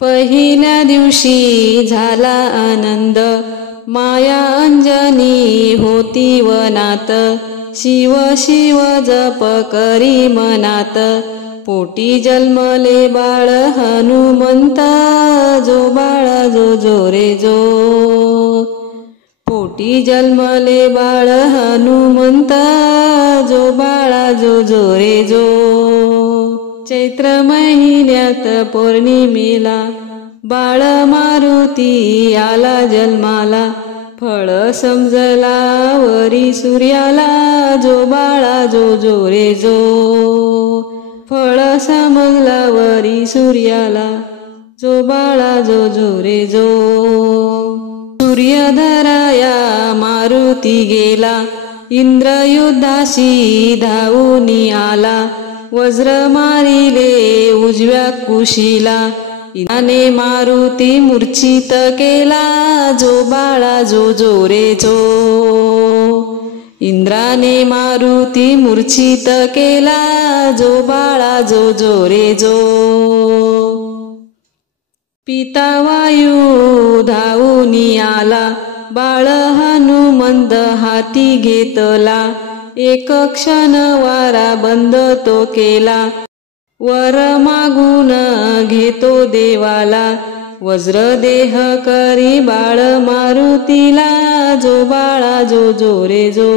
पहिल्या दिवशी झाला आनंद, माया अंजनी होती वनात, शिव शिव जप करी मनात, पोटी जन्मले बाळ हनुमंता, जो बाळा जो जो रे जो, पोटी जन्मले बाळ हनुमंता, जो बाळा जो जो रे जो. चैत्र महिन्यात पौर्णिमेला बाळ मारुती आला जन्माला, फळ समजला वरी सूर्याला, जो बाळा जो जो रे जो, फळ समजला वरी सूर्याला, जो बाळा जो जो रे जो. सूर्य धराया मारुती गेला, इंद्र युद्धाशी धावूनी आला, वज्र मारिले उजव्या कुशीला, इंद्राने मारुती मूर्छित केला, जो बाळा जो जो रे जो, इंद्राने मारुती मूर्छित केला, जो बाळा जो जो रे जो. पिता वायू धावूनी आला, बाळ हनुमंत हाती घेतला, एक क्षण वारा बंद तो केला, वर मागून घेतो देवाला, वज्र देह करी बाळ मारुतीला, जो बाळा जो जो रे जो,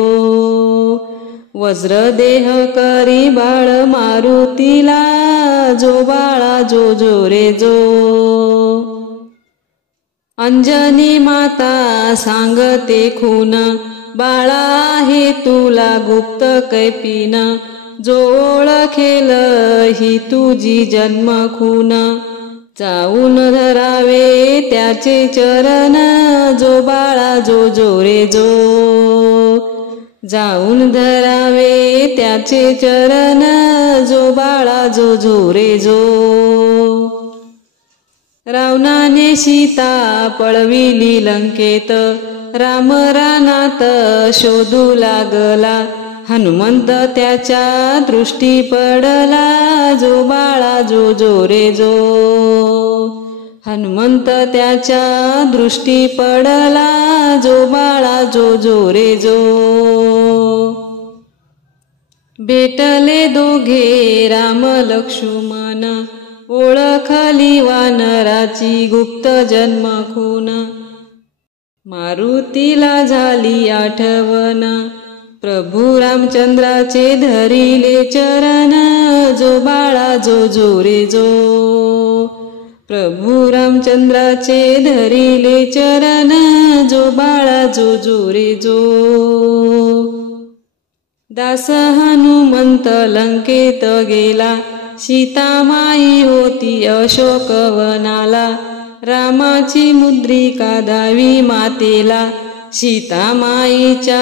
वज्र देह करी बाळ मारुतीला, जो बाळा जो जो रे जो. अंजनी माता सांगते खून, बाळा आहे तुला गुप्त कैपीन, जो ओळखेल ही तुझी जन्म खून, जाऊन धरावे त्याचे चरण, जो बाळा जो जो रे जो, जाऊन धरावे त्याचे चरण, जो बाळा जो जो रे जो. रावणाने सीता पळविली लंकेत, राम रानात शोधू लागला, हनुमंत त्याच्या दृष्टी पडला, जो बाळा जो जो रे जो, हनुमंत त्याच्या दृष्टी पडला, जो बाळा जो जो रे जो. भेटले दोघे राम लक्ष्मण, ओळखली वानराची गुप्त जन्म खून, मारुतीला झाली आठवण, प्रभू रामचंद्राचे धरिले चरण, जो बाळा जो जो रे जो, प्रभू रामचंद्राचे धरिले चरण, जो बाळा जो जो रे जो. दास हनुमंत लंकेत गेला, सीतामाई होती अशोकवनाला, रामाची मुद्रिका द्यावी मातेला, सीतामाईच्या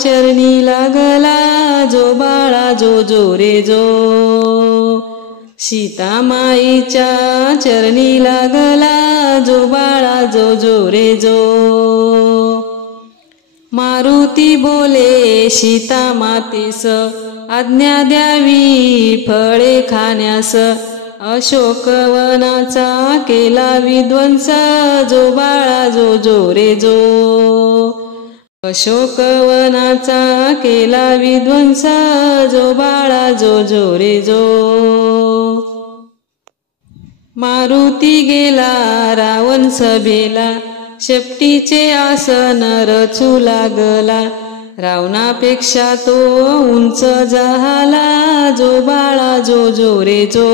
चरणी लागला, जो बाळा जो जो रे जो, सीतामाईच्या चरणी लागला, जो बाळा जो जो रे जो. मारुती बोले सीता मातेस, आज्ञा द्यावी फळे खाण्यास, अशोकवनाचा केला विध्वंस, जो बाळा जो जो रे जो, अशोकवनाचा केला विध्वंस, जो बाळा जो जो रे जो. मारुती गेला रावण सभेला, शेपटीचे आसन रचू लागला, रावणापेक्षा तो उंच झाला, जो बाळा जो जो रे जो,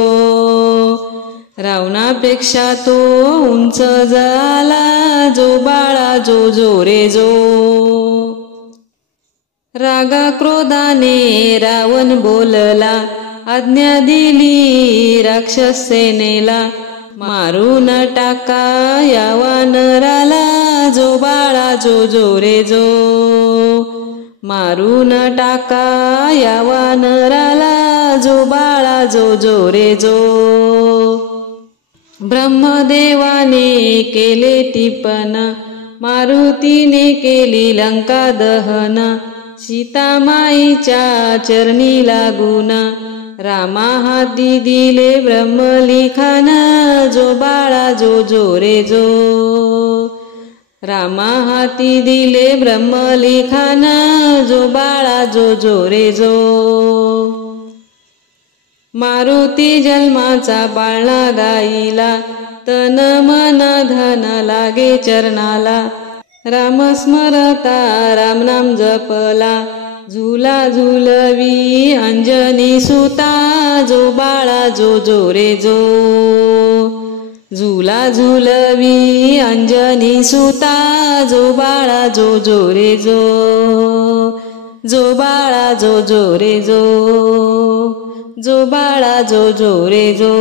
रावणापेक्षा तो उंच झाला, जो बाळा जो जो रे जो. रागा क्रोधाने रावण बोलला, आज्ञा दिली राक्षस सेनेला, मारून टाका या वानराला, जो बाळा जो जो रे जो, मारून टाका या वानराला, जो बाळा जो जो रे जो. ब्रह्मदेवाने केले टिपण, मारुतीने केली लंका दहन, सीतामाईच्या चरणी लागून, रामा हाती दिले ब्रह्मलिखान जो बाळा जो जो रे जो रामा हाती दिले ब्रह्मलिखान जो बाळा जो जो रे जो मारुती जन्माचा पाळणा गाईला तन मन धन लागे चरणाला राम स्मरता राम नाम जपला झुला झुलवी अंजनी सुता जो बाळा जो जो रे जो झुला झुलवी अंजनी सुता जो बाळा जो जो रे जो जो बाळा जो जो रे जो जो बाळा जो जो रे जो